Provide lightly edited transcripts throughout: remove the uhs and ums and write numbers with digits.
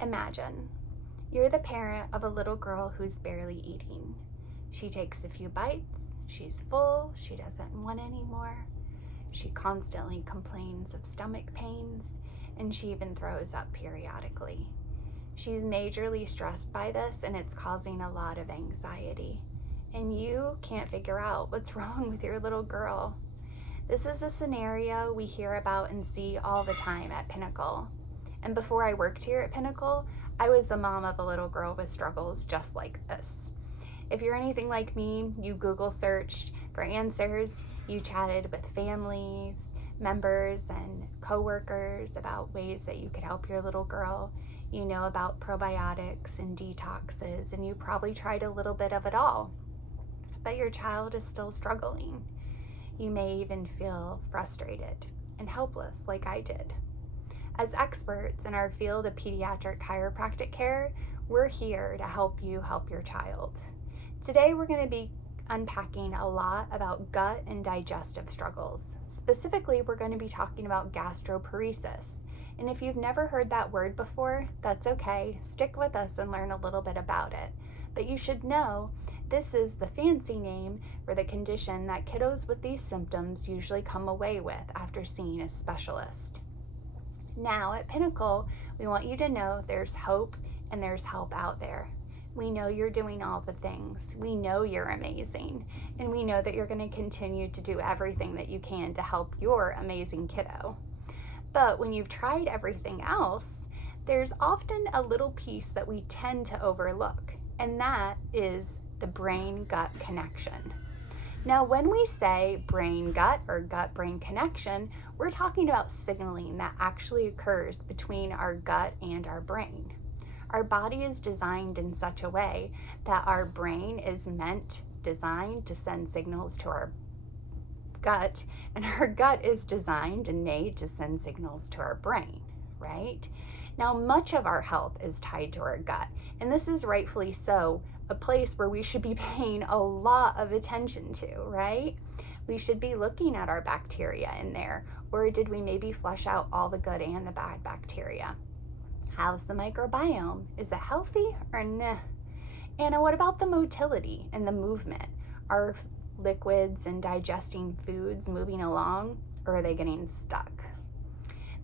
Imagine you're the parent of a little girl who's barely eating. She takes a few bites, she's full, she doesn't want any more. She constantly complains of stomach pains, and she even throws up periodically. She's majorly stressed by this, and it's causing a lot of anxiety. And you can't figure out what's wrong with your little girl. This is a scenario we hear about and see all the time at Pinnacle. And before I worked here at Pinnacle, I was the mom of a little girl with struggles just like this. If you're anything like me, you Google searched for answers, you chatted with families, members, and coworkers about ways that you could help your little girl. You know about probiotics and detoxes, and you probably tried a little bit of it all. But your child is still struggling. You may even feel frustrated and helpless like I did. As experts in our field of pediatric chiropractic care, we're here to help you help your child. Today we're going to be unpacking a lot about gut and digestive struggles. Specifically, we're going to be talking about gastroparesis. And if you've never heard that word before, that's okay. Stick with us and learn a little bit about it. But you should know this is the fancy name for the condition that kiddos with these symptoms usually come away with after seeing a specialist. Now at Pinnacle, we want you to know there's hope and there's help out there. We know you're doing all the things. We know you're amazing. And we know that you're going to continue to do everything that you can to help your amazing kiddo. But when you've tried everything else, there's often a little piece that we tend to overlook, and that is the brain-gut connection. Now, when we say brain-gut or gut-brain connection, we're talking about signaling that actually occurs between our gut and our brain. Our body is designed in such a way that our brain is designed to send signals to our gut, and our gut is designed and made to send signals to our brain, right? Now, much of our health is tied to our gut, and this is rightfully so a place where we should be paying a lot of attention to, right? We should be looking at our bacteria in there, or did we maybe flush out all the good and the bad bacteria? How's the microbiome? Is it healthy or nah? And what about the motility and the movement? Are liquids and digesting foods moving along, or are they getting stuck?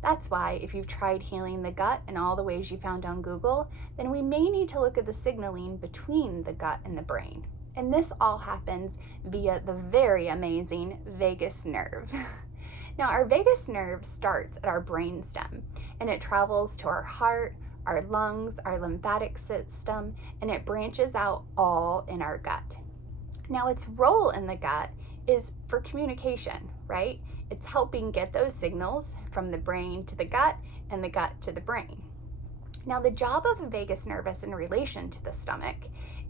That's why if you've tried healing the gut in all the ways you found on Google, then we may need to look at the signaling between the gut and the brain. And this all happens via the very amazing vagus nerve. Now, our vagus nerve starts at our brainstem, and it travels to our heart, our lungs, our lymphatic system, and it branches out all in our gut. Now, its role in the gut is for communication, right? It's helping get those signals from the brain to the gut and the gut to the brain. Now, the job of the vagus nerve in relation to the stomach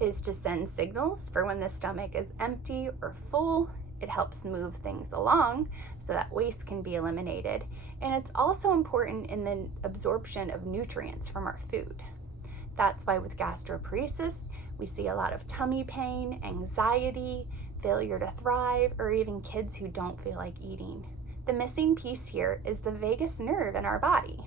is to send signals for when the stomach is empty or full. It helps move things along so that waste can be eliminated. And it's also important in the absorption of nutrients from our food. That's why with gastroparesis, we see a lot of tummy pain, anxiety, failure to thrive, or even kids who don't feel like eating. The missing piece here is the vagus nerve in our body.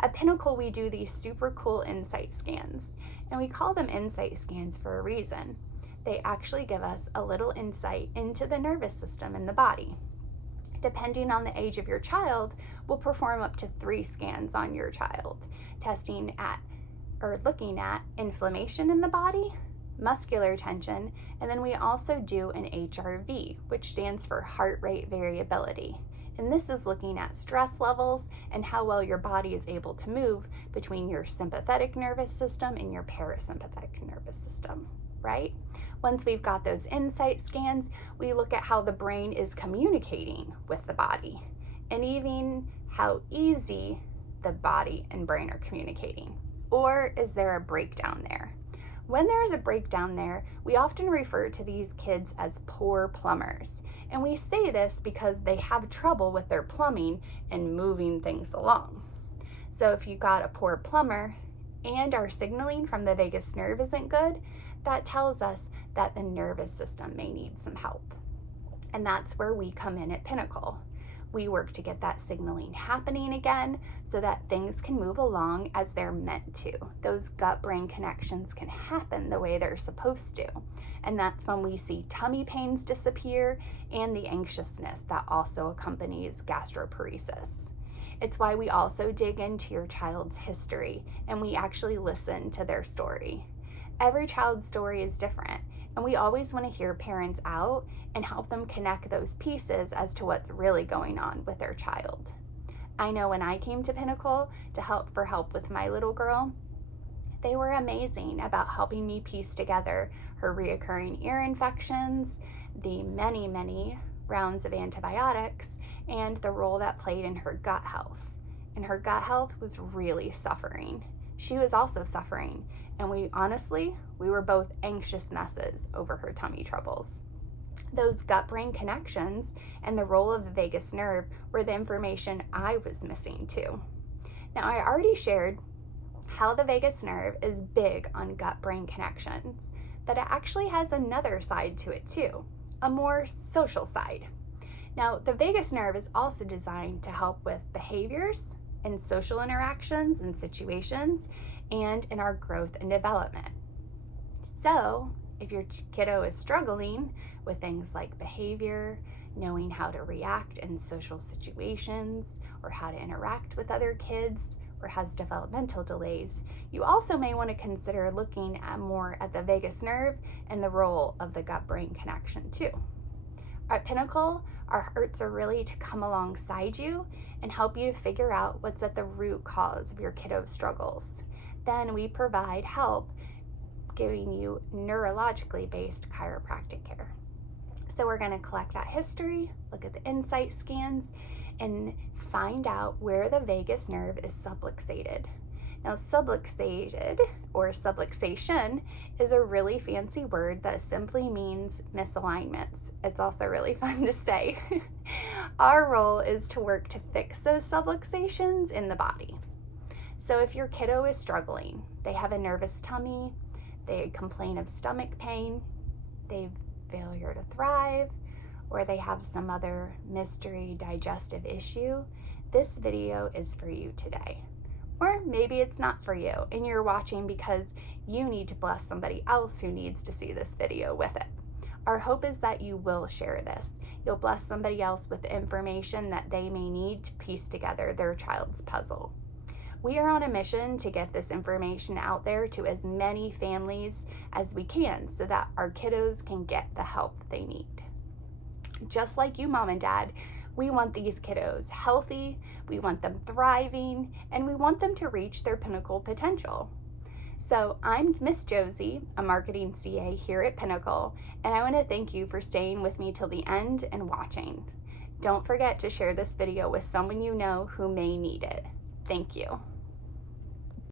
At Pinnacle, we do these super cool insight scans, and we call them insight scans for a reason. They actually give us a little insight into the nervous system in the body. Depending on the age of your child, we'll perform up to 3 scans on your child, testing at or looking at inflammation in the body, muscular tension, and then we also do an HRV, which stands for heart rate variability. And this is looking at stress levels and how well your body is able to move between your sympathetic nervous system and your parasympathetic nervous system, right? Once we've got those insight scans, we look at how the brain is communicating with the body and even how easy the body and brain are communicating. Or is there a breakdown there? When there's a breakdown there, we often refer to these kids as poor plumbers. And we say this because they have trouble with their plumbing and moving things along. So if you've got a poor plumber and our signaling from the vagus nerve isn't good, that tells us that the nervous system may need some help. And that's where we come in at Pinnacle. We work to get that signaling happening again so that things can move along as they're meant to. Those gut-brain connections can happen the way they're supposed to. And that's when we see tummy pains disappear and the anxiousness that also accompanies gastroparesis. It's why we also dig into your child's history and we actually listen to their story. Every child's story is different, and we always want to hear parents out and help them connect those pieces as to what's really going on with their child. I know when I came to Pinnacle to help with my little girl, they were amazing about helping me piece together her reoccurring ear infections, the many rounds of antibiotics, and the role that played in her gut health. And her gut health was really suffering. She was also suffering, and we were both anxious messes over her tummy troubles. Those gut-brain connections and the role of the vagus nerve were the information I was missing too. Now, I already shared how the vagus nerve is big on gut-brain connections, but it actually has another side to it too, a more social side. Now, the vagus nerve is also designed to help with behaviors and social interactions and situations and in our growth and development. So, if your kiddo is struggling with things like behavior, knowing how to react in social situations, or how to interact with other kids, or has developmental delays, you also may want to consider looking more at the vagus nerve and the role of the gut-brain connection too. At Pinnacle, our hearts are really to come alongside you and help you to figure out what's at the root cause of your kiddo's struggles. Then we provide help giving you neurologically based chiropractic care. So we're going to collect that history, look at the insight scans, and find out where the vagus nerve is subluxated. Now, subluxated or subluxation is a really fancy word that simply means misalignments. It's also really fun to say. Our role is to work to fix those subluxations in the body. So if your kiddo is struggling, they have a nervous tummy, they complain of stomach pain, they failure to thrive, or they have some other mystery digestive issue, this video is for you today. Or maybe it's not for you and you're watching because you need to bless somebody else who needs to see this video with it. Our hope is that you will share this. You'll bless somebody else with the information that they may need to piece together their child's puzzle. We are on a mission to get this information out there to as many families as we can so that our kiddos can get the help they need. Just like you, mom and dad, we want these kiddos healthy, we want them thriving, and we want them to reach their pinnacle potential. So I'm Miss Josi, a marketing CA here at Pinnacle, and I want to thank you for staying with me till the end and watching. Don't forget to share this video with someone you know who may need it. Thank you.